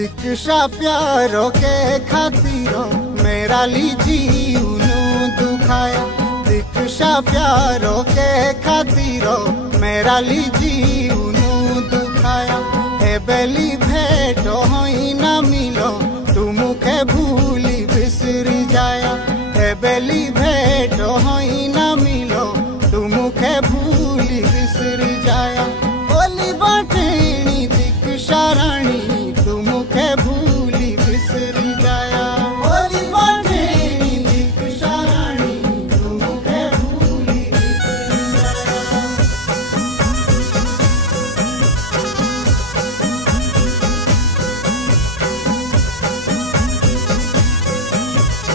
दीक्षा प्यारो के खातिरों मेरा लीजी उनु दुखाया। दीक्षा प्यारो के खातिरों मेरा लीजी उनु दुखाया। हे बेली भेटो होई ना मिलो तू मुखे भूली बिसरी जाया। हे बेली भेटो होई ना मिलो तू मुखे भूली बिसरी जाया। बोली बाटेणी दीक्षा रानी तू मुखे भूली बिसरी जाया। बोली बाटेणी दीक्षा रानी तू मुखे भूली बिसरी जाया।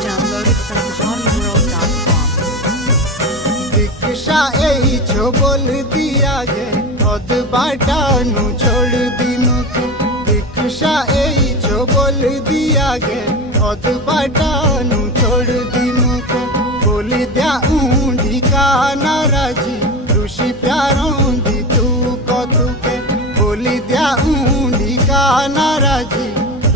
Downloaded from BodyWorld.com. दीक्षा यही जो बोल दिया गे खुद बाटा नु छोड़ दी मुझे। दीक्षा यही जो बोल दिया गे खुद बाटा नु छोड़ दी मुझे। बोली दिया ऊंडी का नाराजी ऋषि प्यारों दी तू को तू के। बोली दिया ऊंडी का नाराजी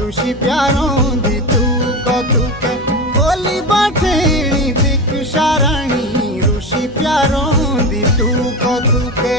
ऋषि प्यारों दी तू को तू के। बोली बाटेणी दीक्षा रानी ऋषि प्यारों दी तू को तू के।